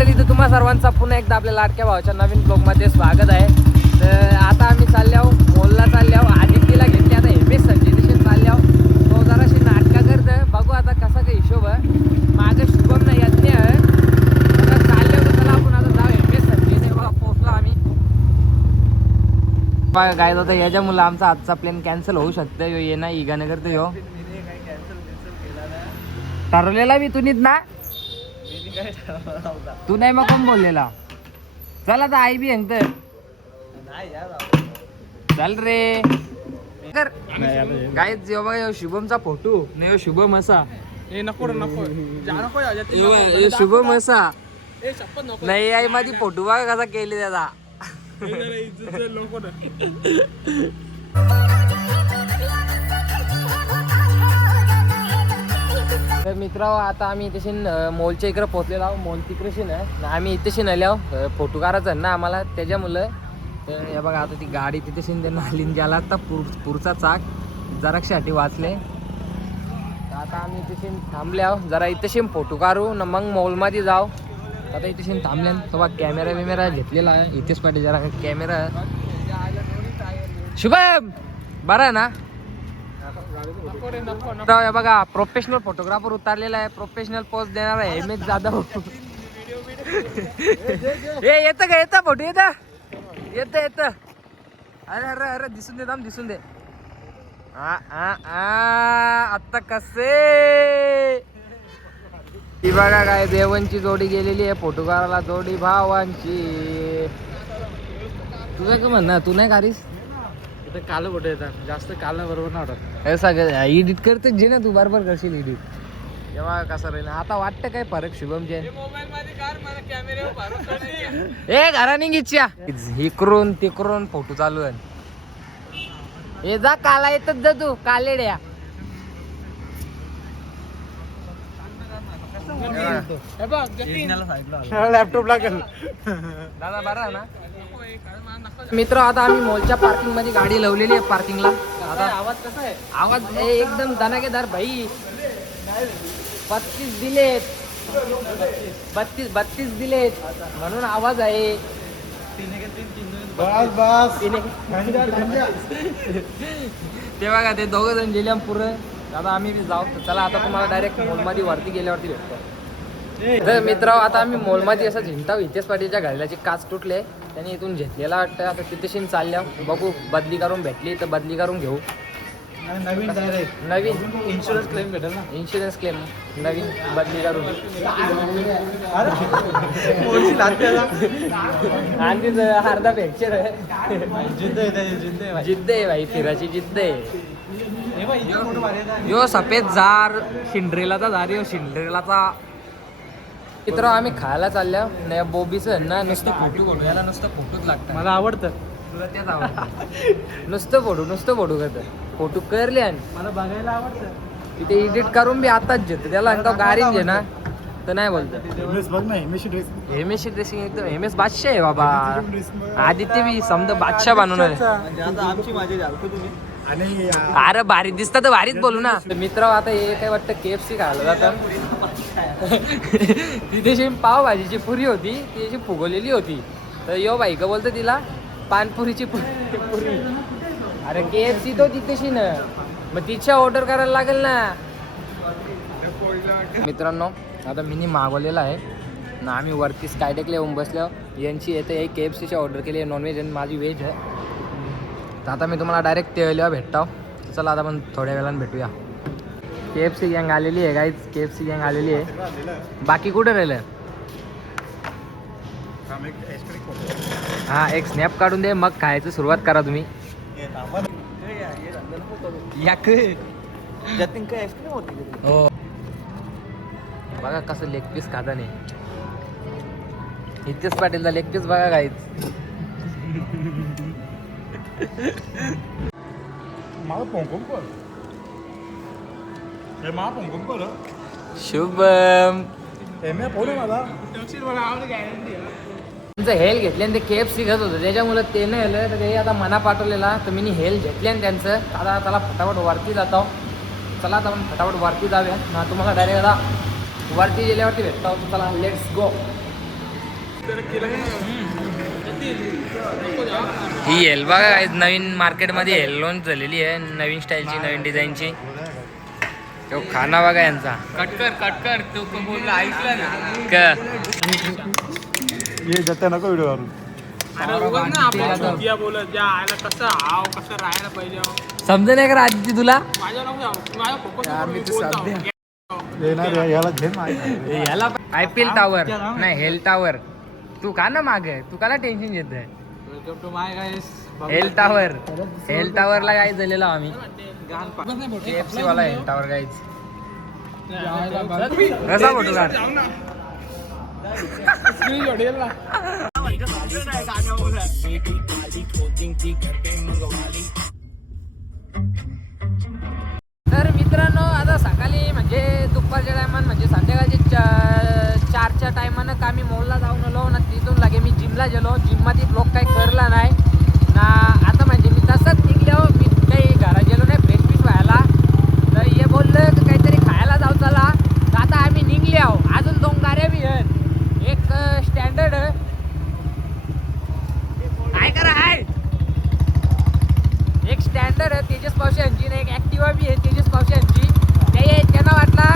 मंडळी, तर तुम्हा सर्वांचा पुन्हा एकदा आपल्या लाडक्या भावाच्या नवीन ब्लॉगमध्ये स्वागत आहे. तर आता आम्ही चालले आहो मॉलला, चालले आहो आदित्यला घेतले. आता एमएस संजय चालले आहो. तो जराशी नाटकं करतं, बघू आता कसा काही हिशोब आहे. माझं शुभम नाही यज्ञ आहे. आता चालले होतं, चला आपण आता जाऊ एमएस संजय. बघा पोहोचलो आम्ही. बघा काय होतं, याच्यामुळं आमचा आजचा प्लॅन कॅन्सल होऊ शकतं. ये ना इगानगर तर यो ठरवलेला बी तुम्हीच ना, तू नाही मग कोण बोललेला. चल आता आई बी हंगत चल रे कर काय. बघा शुभमचा फोटो नाही, शुभम असा शुभम असा नाही. आई माझी फोटो बघा कसा केली त्याचा. तर मित्र, आता आम्ही इथे मॉलच्या इकडे पोहोचलेलो आहोत. मॉल तिकडे ना आम्ही इथे आले आहो फोटो काढायचा ना आम्हाला, त्याच्यामुळं. तर हे बघा आता ती गाडी तिथे त्यांना आली ज्याला आता पुरचा चाक जराक्षासाठी वाचले. तर आता आम्ही इथे थांबले आहो, जरा इथे फोटो काढू ना मग मॉलमध्ये जाऊ. आता इथे थांबले तेव्हा कॅमेरा बिमेरा घेतलेला आहे इथेच पाठी. जरा कॅमेरा शुभम बरं आहे ना. बघा प्रोफेशनल फोटोग्राफर उतारलेला आहे, प्रोफेशनल पोस्ट देणार आहे एम एस जाधव. हे येतं का, येतं फोटो येतं येतं. अरे अरे अरे दिसून दे, दाम दिसून दे. आता कसे ती बघा काय देवांची जोडी गेलेली आहे फोटो काढायला, जोडी भावांची. तुझं काय म्हणणं, तू नाही काढीस काल फोटो येतात जास्त, काल बरोबर नाही वाटत. हे सगळं एडिट करते जे ना, तू बरोबर करशील एडिट तेव्हा कसं राहील. आता वाटतं काय फरक शुभमचे. ए घरा नाही इच्छा इकरून तिकरून फोटो चालू आहे. हे जा काला येतच जा तू कालेड्या. लॅपटॉप लागेल दादा बरा ना. मित्र, आता आम्ही मॉलच्या पार्किंग मध्ये गाडी लावलेली आहे पार्किंगला. आता आवाज कसा आहे, आवाज एकदम दनाकेदार भाई. 32 दिलेत, 32 दिलेत म्हणून आवाज आहे. ते बघा ते दोघं जण गेले पुरं. आता आम्ही जाऊ. चला आता तुम्हाला डायरेक्ट मॉलमध्ये वरती गेल्यावरती भेटतो. तर मित्र, आता आम्ही मॉलमध्ये असं झिंटाव हितेश पाटीलच्या घालाची काच तुटले, त्यांनी इथून घेतलेला वाटतं. आता तिथेशी चालल्या बघू, बदली करून भेटली तर बदली करून घेऊ. नवीन इन्शुरन्स क्लेम भेटेल ना, इन्शुरन्स क्लेम नवीन बदली करून. आणि अर्धा फ्रॅक्चर आहे. जिद्द आहे भाई, फिराची जिद्द आहे. यो सफेद जार शिंड्रेलाचा जार, यो शिंड्रेलाचा. मित्र, आम्ही खायला चालल्या नाही बोबीचं ना, नुसतं फोटो फोटो याला नुसतं फोटोच लागतं. मला आवडतं, तुला तेच आवडतं. नुसतं फोटो करतं, फोटो करले आणि मला बघायला आवडतं. तिथे एडिट करून बी आताच घेतो त्याला. आणि तो गाडीन घे ना तर नाही बोलतं. एम एस ड्रेसिंग एकदम एम एस बादशाह आहे बाबा. आदित्य बी समजा बादशाह बनवणार. अरे भारी दिसतं तर भारीच बोलू ना. मित्र, आता हे काय वाटतं KFC खायला जातं. तिथे पावभाजीची पुरी होती, ती अशी फुगवलेली होती. तर यो बाई का बोलतो तिला पानपुरीची पुरी. अरे KFC तो तिथेशी ना, मग तिच्या ऑर्डर करायला लागेल ना. मित्रांनो, आता मिनी मागवलेला आहे ना. आम्ही वरती स्कायटेकला येऊन बसलो. यांची येते KFCची ऑर्डर केली आहे नॉनव्हेज आणि माझी व्हेज आहे. तर आता मी तुम्हाला डायरेक्ट तेवढ्या भेटतो. चला आता आपण थोड्या वेळानं भेटूया. KFC गँग आलेली आहे गाईज, KFC गँग आलेली आहे. बाकी कुठे राहिलं. हा एक स्नॅप काढून दे, मग खायचं सुरुवात करा तुम्ही. हो बघा कसं लेग पीस खाता नाही. हितेश पाटीलचा लेग पीस बघा गाईज. शुभम तुमचं हेल घेतले आणि ते KFC घेत होतं, त्याच्यामुळे ते नाही आलं. तर ते आता मना पाठवलेला, तर मी हेल घेतले आणि त्यांचं. आता त्याला फटाफट वरती जातो. चला आता आपण फटाफट वरती जाऊया ना. तुम्हाला डायरेक्ट आता वरती गेल्यावरती भेटतो. चला लेट्स गो. ही हेल बघा काय नवीन मार्केटमध्ये हेल लॉन्च झालेली आहे, नवीन स्टाईलची नवीन डिझाईनची. तो खाना बघा यांचा. कटकर तू बोलला ऐकलं ना क ये जाते नको व्हिडिओ करून. बोलत ज्या आयला कसं आव कसं राहायला पाहिजे समजा नाही का आदित्य तुला? माझ्या नको माझ्या फोकस येणार याला घे माहिती. याला IPL टावर नाही हेल टावर. तू का ना माग तू काला टेन्शन घेत आहे? हेल टावरला काय झालेलो आम्ही KFC वाला हेल टावर गाईच. कसा फोटो काढ. तर मित्रांनो आता सकाळी म्हणजे दुपारच्या टायमान म्हणजे संध्याकाळच्या 4च्या टायमानं आम्ही मॉलला जाऊन आलो ना. तिथून लागे मी जिमला गेलो. जिममध्ये ब्लॉग काही करला नाही ना. आता म्हणजे मी तसंच निघलो. मी काही घरात गेलो नाही फ्रेश फ्रेश व्हायला. तर हे बोललं की काहीतरी खायला जाऊ चला. तर आता आम्ही निघले आहो. अजून 2 गाड्या बी आहेत. एक स्टँडर्ड काय करा आहे, एक स्टँडर्ड आहे तेजस पावशे यांची ना. एक ॲक्टिवा बी आहे तेजस पावशे यांची. त्यांना वाटला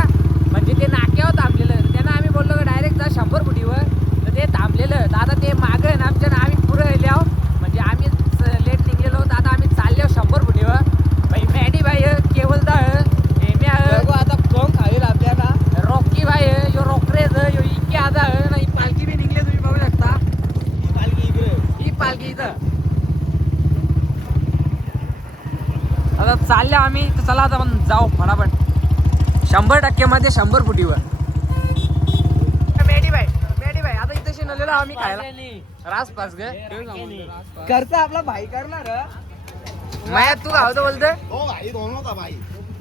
म्हणजे ते नाक्यावर थांबलेलं. त्यांना आम्ही बोललो की डायरेक्ट जा 100 फुटीवर. तर ते थांबलेलं. तर आता ते मागं आहे ना आमच्या ना. आम्ही पुढे गेले आहो म्हणजे आम्ही लेट निघलेलो. तर आता आम्ही चालले आहो 100 फुटीवर. भाई मॅडी भाई केवलदा हेम्या आता कोण खाईल आपल्याला. रॉकी भाई यो रॉकरेज यो इके आदा नाही. पालखी बी निघले तुम्ही बघू शकता. ही पालखी इथं आता चालले आम्ही. तर चला आता आपण जाऊ फटाफट 100% मध्ये 100 फुटीवर. मेडी भाई आता इथे नलेलो आम्ही खायला रास पास ग करता आपला भाई करणार माया. तू गावतो बोलतोय हो भाई दोन होता भाई.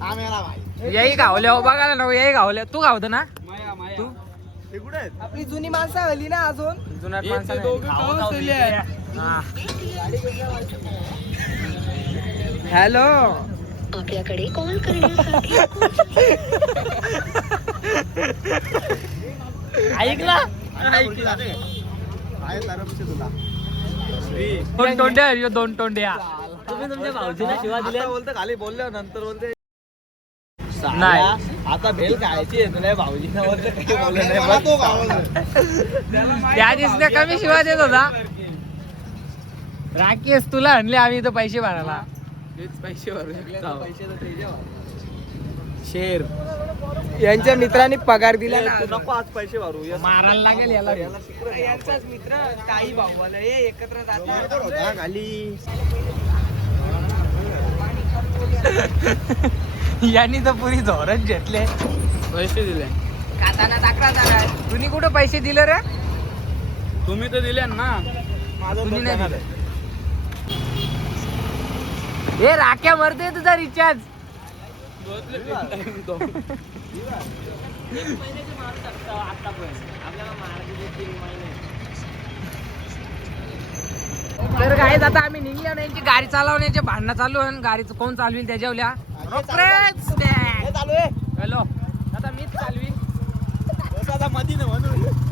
हा मेरा भाई. याही गावल्या बघायला नको. याही गावल्या. तू गावतो ना. तू ते कुठे आहेत? आपली जुनी माणसं आली ना अजून. जुनाट हॅलो आपल्याकडे कॉल करण्यासाठी ऐकला. आहे तरफचे तुला. 2 तोंड्या यो 2 तोंड्या. तुम्ही तुमच्या भाऊजीला शिवा दिल्या. बोलते खाली बोलले नंतर बोलते नाही आता भेल खायची आहे तुला भाऊजीला बोलते काही बोललं नाही. मला तो गावाला. त्या दिवशी कमी शिवा देत होता. राकेश तुला आणले आम्ही इथं पैसे भरायला. पैसे भरून शेर यांच्या मित्रांनी पगार दिला ना. नको आज पैसे भरू. मारायला लागेल याला. यांचाच मित्र काही भाऊ एकत्र जातात खाली यांनी तर पुरी धोरण घेतले. पैसे दिले. काताना दाखला जाणार. तुम्ही कुठं पैसे दिले रे? तुम्ही तर दिले ना. तुम्ही नाही दिले. हे राख्या मरते तुझा रिचार्ज. तर काय आता आम्ही निघलो नाही. गाडी चालवण्याचे भांडणं चालू आहे. गाडीचं कोण चालवील त्याच्यावल्या. चालू आहे. हॅलो आता मीच चालवीन. आता मधी म्हणून